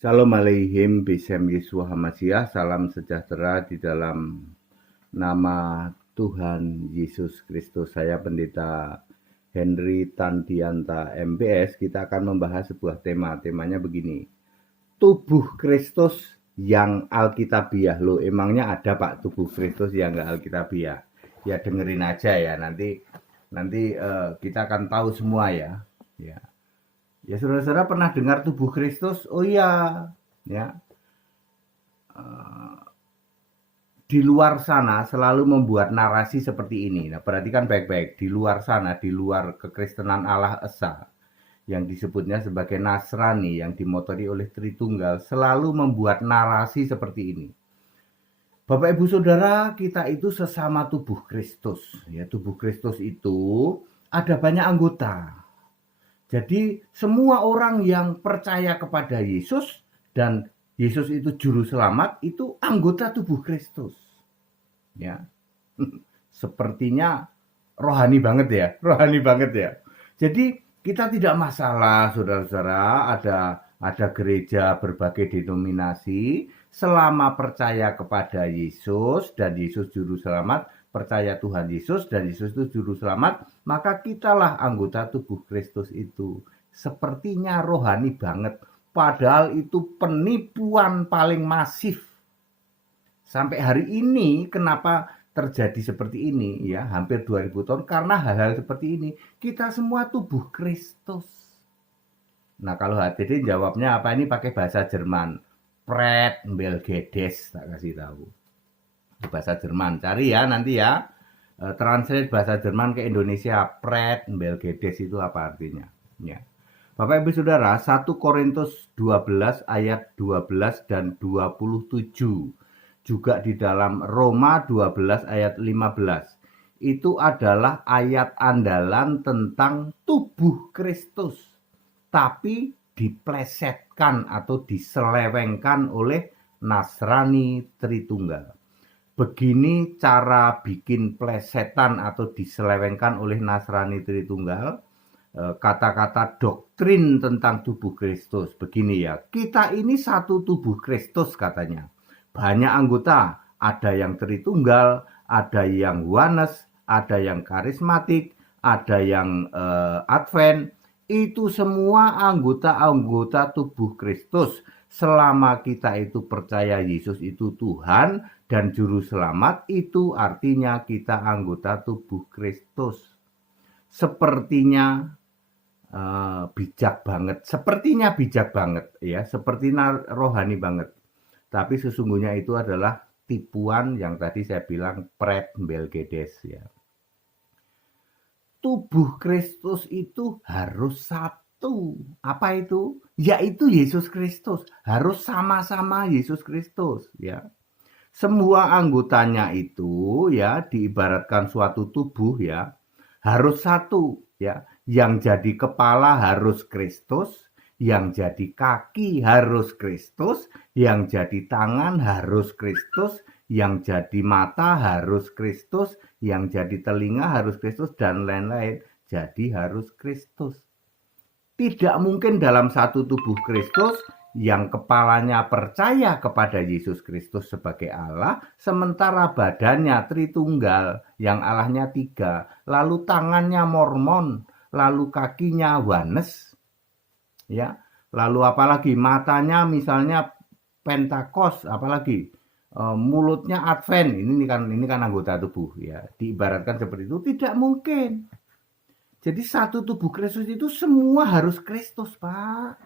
Shalom Aleihim, Bisem Yeshua Hamashiach, salam sejahtera di dalam nama Tuhan Yesus Kristus. Saya Pendeta Henry Tandianta MBS. Kita akan membahas sebuah temanya begini. Tubuh Kristus yang Alkitabiah. Loh, emangnya ada Pak tubuh Kristus yang nggak Alkitabiah? Ya dengerin aja ya, nanti kita akan tahu semua ya. Ya, saudara-saudara pernah dengar tubuh Kristus? Oh iya, ya. Di luar sana selalu membuat narasi seperti ini. Nah, perhatikan baik-baik. Di luar sana, di luar kekristenan Allah Esa, yang disebutnya sebagai Nasrani, yang dimotori oleh Tritunggal, selalu membuat narasi seperti ini. Bapak Ibu Saudara, kita itu sesama tubuh Kristus. Ya, tubuh Kristus itu ada banyak anggota. Jadi semua orang yang percaya kepada Yesus dan Yesus itu juru selamat itu anggota tubuh Kristus. Ya. Sepertinya rohani banget ya, rohani banget ya. Jadi kita tidak masalah saudara-saudara ada gereja berbagai denominasi selama percaya kepada Yesus dan Yesus juru selamat, percaya Tuhan Yesus dan Yesus itu juru selamat, maka kitalah anggota tubuh Kristus itu. Sepertinya rohani banget, padahal itu penipuan paling masif. Sampai hari ini kenapa terjadi seperti ini ya, hampir 2000 tahun karena hal-hal seperti ini. Kita semua tubuh Kristus. Nah, kalau HTD jawabnya apa ini pakai bahasa Jerman. Pret Belgedes, tak kasih tahu. Bahasa Jerman. Cari ya nanti ya. Translate bahasa Jerman ke Indonesia. Pret Belgedes itu apa artinya? Ya. Bapak Ibu Saudara, 1 Korintus 12 ayat 12 dan 27. Juga di dalam Roma 12 ayat 15. Itu adalah ayat andalan tentang tubuh Kristus. Tapi diplesetkan atau diselewengkan oleh Nasrani Tritunggal. Begini cara bikin plesetan atau diselewengkan oleh Nasrani Tritunggal. Kata-kata doktrin tentang tubuh Kristus. Begini ya, kita ini satu tubuh Kristus katanya. Banyak anggota, ada yang Tritunggal, ada yang Oneness, ada yang karismatik, ada yang Advent. Itu semua anggota-anggota tubuh Kristus. Selama kita itu percaya Yesus itu Tuhan dan Juru Selamat, itu artinya kita anggota tubuh Kristus. Sepertinya bijak banget. Sepertinya bijak banget, ya. Sepertinya rohani banget. Tapi sesungguhnya itu adalah tipuan yang tadi saya bilang Pret Belgedes, ya. Tubuh Kristus itu harus satu. Apa itu? Yaitu Yesus Kristus. Harus sama-sama Yesus Kristus, ya. Semua anggotanya itu ya diibaratkan suatu tubuh ya, harus satu ya. Yang jadi kepala harus Kristus, yang jadi kaki harus Kristus, yang jadi tangan harus Kristus, yang jadi mata harus Kristus, yang jadi telinga harus Kristus, dan lain-lain. Jadi harus Kristus. Tidak mungkin dalam satu tubuh Kristus yang kepalanya percaya kepada Yesus Kristus sebagai Allah, sementara badannya Tritunggal, yang Allahnya 3, lalu tangannya Mormon, lalu kakinya Oneness, ya, lalu apalagi matanya misalnya Pentakos, apalagi mulutnya Advent, ini kan anggota tubuh ya, diibaratkan seperti itu. Tidak mungkin. Jadi satu tubuh Kristus itu semua harus Kristus, Pak.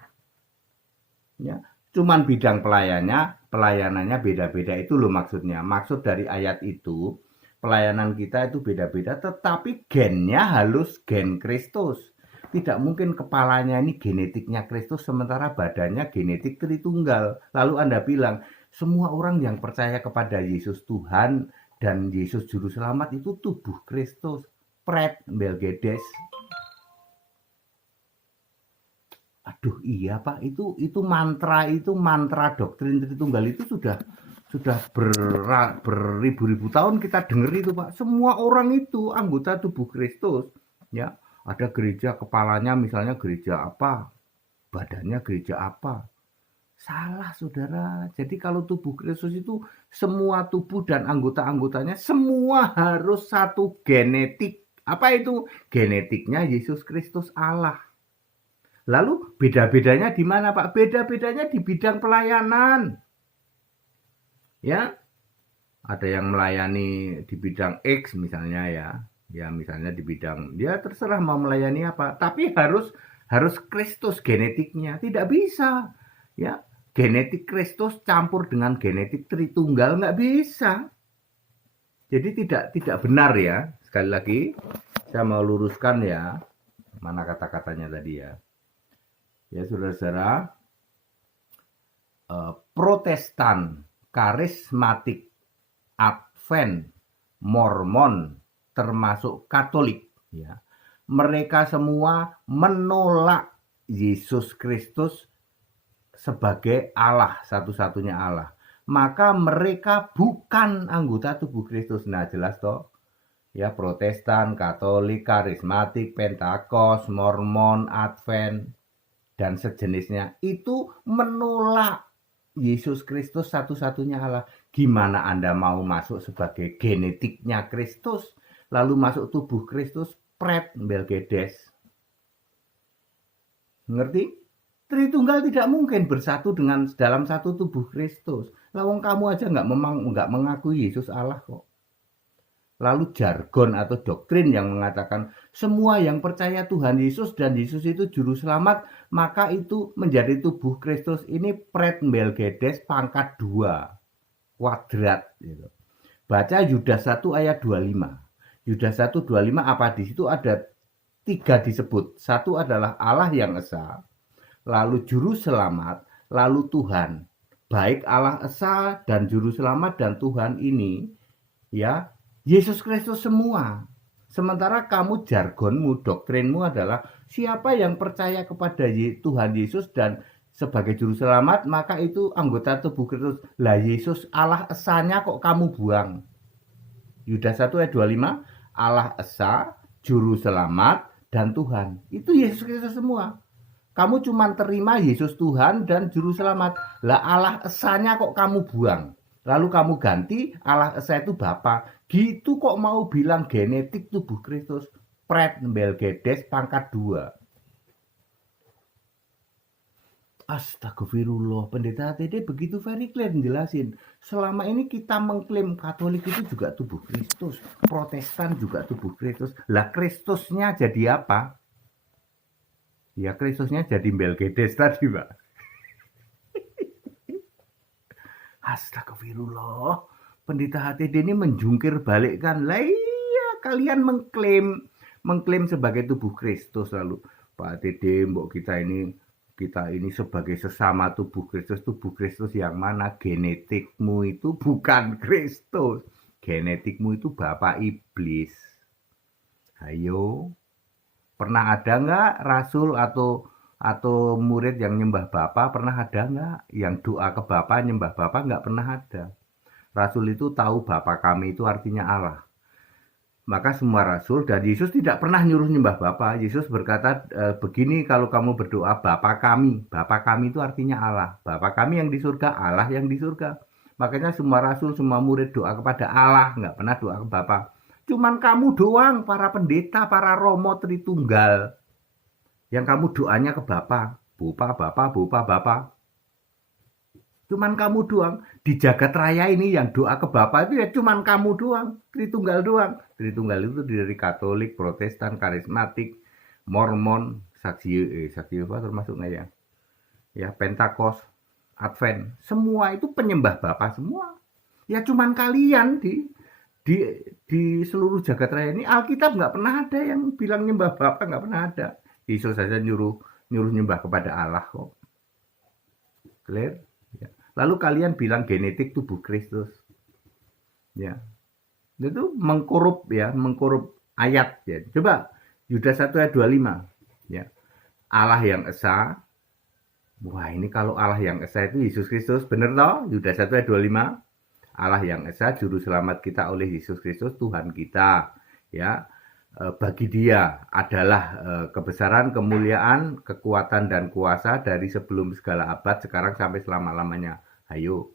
Ya, cuman bidang pelayanannya beda-beda, itu loh maksudnya. Maksud dari ayat itu, pelayanan kita itu beda-beda, tetapi gennya halus gen Kristus. Tidak mungkin kepalanya ini genetiknya Kristus, sementara badannya genetik Tritunggal. Lalu Anda bilang, semua orang yang percaya kepada Yesus Tuhan dan Yesus Juru Selamat itu tubuh Kristus. Pret Belgedes. Aduh iya Pak, itu mantra doktrin Tritunggal itu sudah beribu-ribu tahun kita dengar itu Pak. Semua orang itu anggota tubuh Kristus, ya. Ada gereja kepalanya misalnya gereja apa, badannya gereja apa. Salah, Saudara. Jadi kalau tubuh Kristus itu semua tubuh dan anggota-anggotanya semua harus satu genetik. Apa itu? Genetiknya Yesus Kristus Allah. Lalu beda-bedanya di mana, Pak? Beda-bedanya di bidang pelayanan. Ya, ada yang melayani di bidang X misalnya ya. Ya misalnya di bidang, dia terserah mau melayani apa. Tapi harus Kristus genetiknya. Tidak bisa. Ya, genetik Kristus campur dengan genetik Tritunggal nggak bisa. Jadi tidak benar ya. Sekali lagi saya mau luruskan ya. Mana kata-katanya tadi ya. Ya saudara-saudara, Protestan, karismatik, Advent, Mormon, termasuk Katolik, ya, mereka semua menolak Yesus Kristus sebagai Allah, satu-satunya Allah. Maka mereka bukan anggota tubuh Kristus. Nah, jelas toh. Ya, Protestan, Katolik, karismatik, Pentakosta, Mormon, Advent, dan sejenisnya itu menolak Yesus Kristus satu-satunya Allah. Gimana Anda mau masuk sebagai genetiknya Kristus, lalu masuk tubuh Kristus, pret Melkiades? Ngerti? Tritunggal tidak mungkin bersatu dengan dalam satu tubuh Kristus. Lawang kamu aja nggak mengakui Yesus Allah kok. Lalu jargon atau doktrin yang mengatakan semua yang percaya Tuhan Yesus dan Yesus itu juru selamat, maka itu menjadi tubuh Kristus. Ini pret Melkiades pangkat 2 kuadrat gitu. Baca Yudas 1 ayat 25. Yudas 1 25 apa? Di situ ada 3 disebut. Satu adalah Allah yang esa, lalu juru selamat, lalu Tuhan. Baik Allah esa dan juru selamat dan Tuhan ini ya Yesus Kristus semua. Sementara kamu jargonmu, doktrinmu adalah siapa yang percaya kepada Tuhan Yesus dan sebagai juru selamat, maka itu anggota tubuh Kristus. Lah Yesus Allah esanya kok kamu buang. Yudas 1 ayat 25, Allah esa, juru selamat, dan Tuhan. Itu Yesus Kristus semua. Kamu cuma terima Yesus Tuhan dan juru selamat. Lah Allah esanya kok kamu buang. Lalu kamu ganti Allah esa itu Bapa. Gitu kok mau bilang genetik tubuh Kristus. Pret Melkiades pangkat 2. Astagfirullah, pendeta TD begitu very clear jelasin. Selama ini kita mengklaim Katolik itu juga tubuh Kristus, Protestan juga tubuh Kristus. Lah Kristusnya jadi apa? Ya Kristusnya jadi Melkiades tadi, Pak. Astagfirullah, pendeta HTD ini menjungkir balik kan. Lah iya, kalian mengklaim sebagai tubuh Kristus, lalu Pak HTD mbok kita ini sebagai sesama tubuh Kristus yang mana? Genetikmu itu bukan Kristus. Genetikmu itu bapak iblis. Ayo, pernah ada nggak rasul atau murid yang nyembah Bapa? Pernah ada nggak? Yang doa ke Bapa, nyembah Bapa? Nggak pernah ada. Rasul itu tahu Bapa kami itu artinya Allah. Maka semua rasul dan Yesus tidak pernah nyuruh nyembah Bapa. Yesus berkata begini, kalau kamu berdoa Bapa kami itu artinya Allah. Bapa kami yang di surga, Allah yang di surga. Makanya semua rasul, semua murid doa kepada Allah, nggak pernah doa ke Bapa. Cuman kamu doang, para pendeta, para romo Tritunggal, yang kamu doanya ke Bapa, Bapa. Cuman kamu doang. Di jagat raya ini yang doa ke Bapa itu ya cuman kamu doang. Tritunggal doang. Tritunggal itu dari Katolik, Protestan, karismatik, Mormon, saksi Yehova termasuk nggak ya? Ya Pentakosta, Advent, semua itu penyembah Bapa semua. Ya cuman kalian di seluruh jagat raya ini Alkitab nggak pernah ada yang bilang nyembah Bapa, nggak pernah ada. Yesus saja nyuruh nyembah kepada Allah kok. Clear? Ya. Lalu kalian bilang genetik tubuh Kristus. Ya. Itu mengkorup ayat ya. Coba Yudas 1 ayat 25 ya. Allah yang esa. Wah, ini kalau Allah yang esa itu Yesus Kristus, bener toh? Yudas 1 ayat 25. Allah yang esa, juru selamat kita oleh Yesus Kristus Tuhan kita. Ya. bagi dia adalah kebesaran, kemuliaan, kekuatan dan kuasa dari sebelum segala abad, sekarang sampai selama-lamanya. Ayo.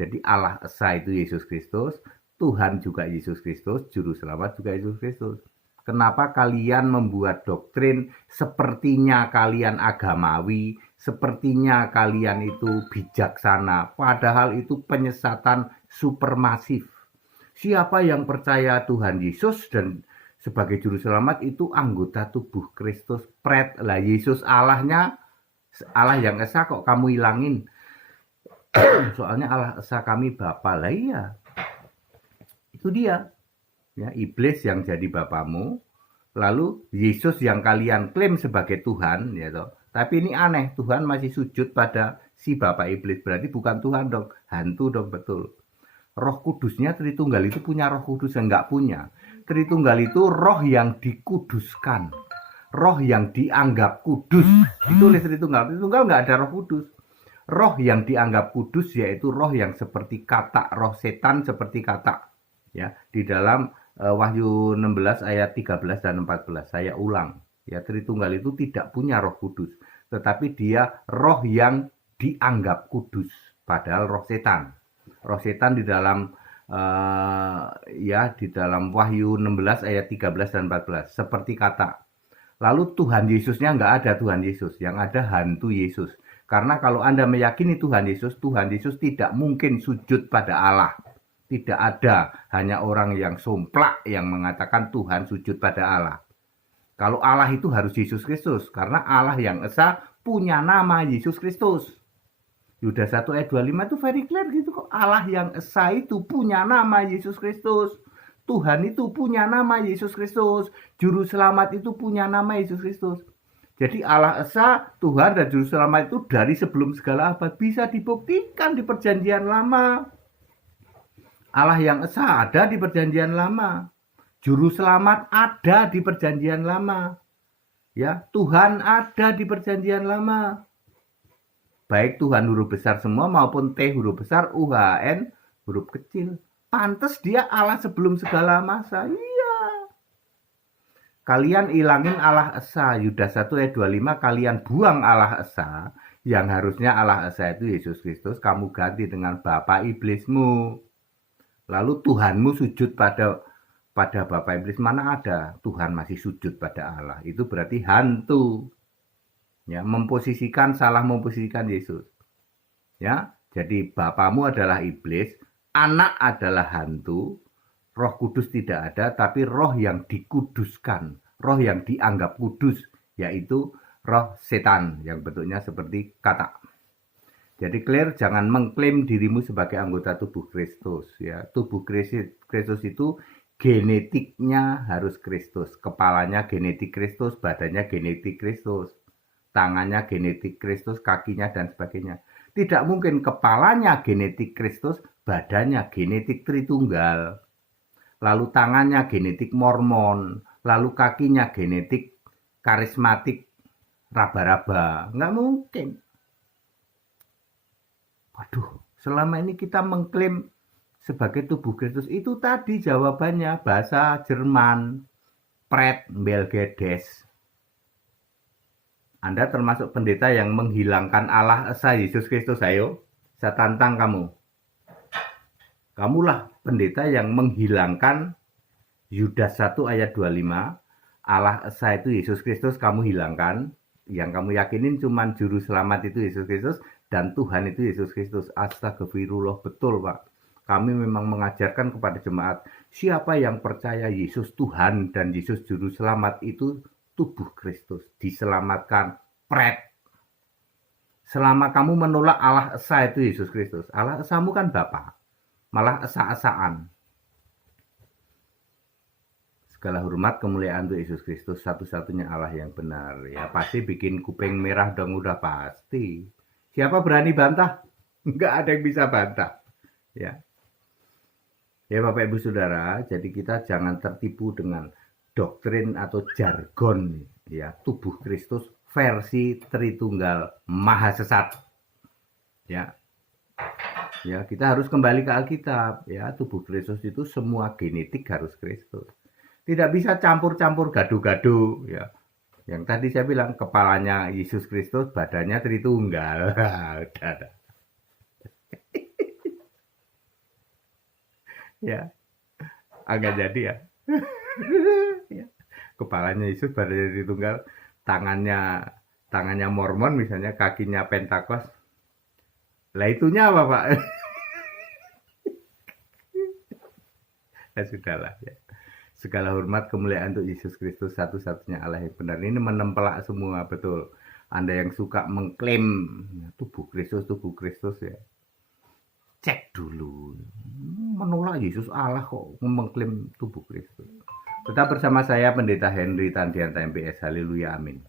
Jadi Allah Esa itu Yesus Kristus, Tuhan juga Yesus Kristus, juru selamat juga Yesus Kristus. Kenapa kalian membuat doktrin sepertinya kalian agamawi, sepertinya kalian itu bijaksana, padahal itu penyesatan supermasif. Siapa yang percaya Tuhan Yesus dan sebagai juru selamat itu anggota tubuh Kristus. Pret lah, Yesus Allahnya, Allah yang esa kok kamu hilangin. Soalnya Allah esa kami Bapa lah, iya. Itu dia. Ya, iblis yang jadi bapamu, lalu Yesus yang kalian klaim sebagai Tuhan, ya toh. Tapi ini aneh, Tuhan masih sujud pada si bapak iblis, berarti bukan Tuhan dong, hantu dong, betul. Roh Kudusnya Tritunggal itu punya Roh Kudus yang enggak punya. Tritunggal itu roh yang dikuduskan, roh yang dianggap kudus. Ditulis Tritunggal. Tritunggal enggak ada Roh Kudus. Roh yang dianggap kudus yaitu roh yang seperti kata, roh setan seperti kata. Ya, di dalam Wahyu 16 ayat 13 dan 14. Saya ulang, ya, Tritunggal itu tidak punya Roh Kudus, tetapi dia roh yang dianggap kudus, padahal roh setan. Roh setan di dalam di dalam Wahyu 16 ayat 13 dan 14 seperti kata. Lalu Tuhan Yesusnya enggak ada Tuhan Yesus, yang ada hantu Yesus. Karena kalau Anda meyakini Tuhan Yesus tidak mungkin sujud pada Allah. Tidak ada, hanya orang yang somplak yang mengatakan Tuhan sujud pada Allah. Kalau Allah itu harus Yesus Kristus, karena Allah yang esa punya nama Yesus Kristus. Yudas 1 ayat 25 itu very clear gitu kok. Allah yang esa itu punya nama Yesus Kristus. Tuhan itu punya nama Yesus Kristus. Juru selamat itu punya nama Yesus Kristus. Jadi Allah esa, Tuhan dan juru selamat itu dari sebelum segala abad, bisa dibuktikan di perjanjian lama. Allah yang esa ada di perjanjian lama. Juru selamat ada di perjanjian lama. Ya, Tuhan ada di perjanjian lama. Baik Tuhan huruf besar semua maupun T huruf besar, UHN huruf kecil. Pantes dia Allah sebelum segala masa. Iya. Kalian ilangin Allah esa. Yudas 1 ayat 25, kalian buang Allah esa. Yang harusnya Allah esa itu Yesus Kristus, kamu ganti dengan Bapa iblismu. Lalu Tuhanmu sujud pada Bapa iblis, mana ada Tuhan masih sujud pada Allah. Itu berarti hantu. Ya, salah memposisikan Yesus. Ya, jadi bapamu adalah iblis, anak adalah hantu, Roh Kudus tidak ada, tapi roh yang dikuduskan, roh yang dianggap kudus, yaitu roh setan yang bentuknya seperti kata. Jadi clear, jangan mengklaim dirimu sebagai anggota tubuh Kristus. Ya, tubuh Kristus itu genetiknya harus Kristus, kepalanya genetik Kristus, badannya genetik Kristus. Tangannya genetik Kristus, kakinya dan sebagainya. Tidak mungkin kepalanya genetik Kristus, badannya genetik Tritunggal. Lalu tangannya genetik Mormon, lalu kakinya genetik karismatik raba-raba. Nggak mungkin. Waduh, selama ini kita mengklaim sebagai tubuh Kristus, itu tadi jawabannya bahasa Jerman, Pret Belgedes. Anda termasuk pendeta yang menghilangkan Allah esa Yesus Kristus. Ayo, saya tantang kamu. Kamulah pendeta yang menghilangkan Yudas 1 ayat 25. Allah esa itu Yesus Kristus kamu hilangkan. Yang kamu yakinin cuma juru selamat itu Yesus Kristus dan Tuhan itu Yesus Kristus. Astagfirullah, betul Pak. Kami memang mengajarkan kepada jemaat, siapa yang percaya Yesus Tuhan dan Yesus juru selamat itu tubuh Kristus, diselamatkan. Pret. Selama kamu menolak Allah esa itu Yesus Kristus, Allah esamu kan Bapa, malah esa-esaan. Segala hormat kemuliaan untuk Yesus Kristus, satu-satunya Allah yang benar. Ya pasti bikin kuping merah dong, udah pasti. Siapa berani bantah? Enggak ada yang bisa bantah. Ya. Ya Bapak Ibu Saudara, jadi kita jangan tertipu dengan doktrin atau jargon ya tubuh Kristus versi Tritunggal Maha Sesat. Ya. Ya, kita harus kembali ke Alkitab ya, tubuh Kristus itu semua genetik harus Kristus. Tidak bisa campur-campur gaduh-gaduh ya. Yang tadi saya bilang kepalanya Yesus Kristus, badannya Tritunggal. Udah. Ya, agak jadi ya. Ya. Kepalanya Yesus, badannya Tritunggal, tangannya tangannya Mormon misalnya, kakinya Pentakost. Lah itunya apa, Pak? Ya sudahlah ya. Segala hormat kemuliaan untuk Yesus Kristus, satu-satunya Allah yang benar. Ini menempelak semua, betul. Anda yang suka mengklaim tubuh Kristus ya. Cek dulu. Menolak Yesus Allah kok mengklaim tubuh Kristus. Tetap bersama saya Pendeta Henry Tandianta MPS. Haleluya, amin.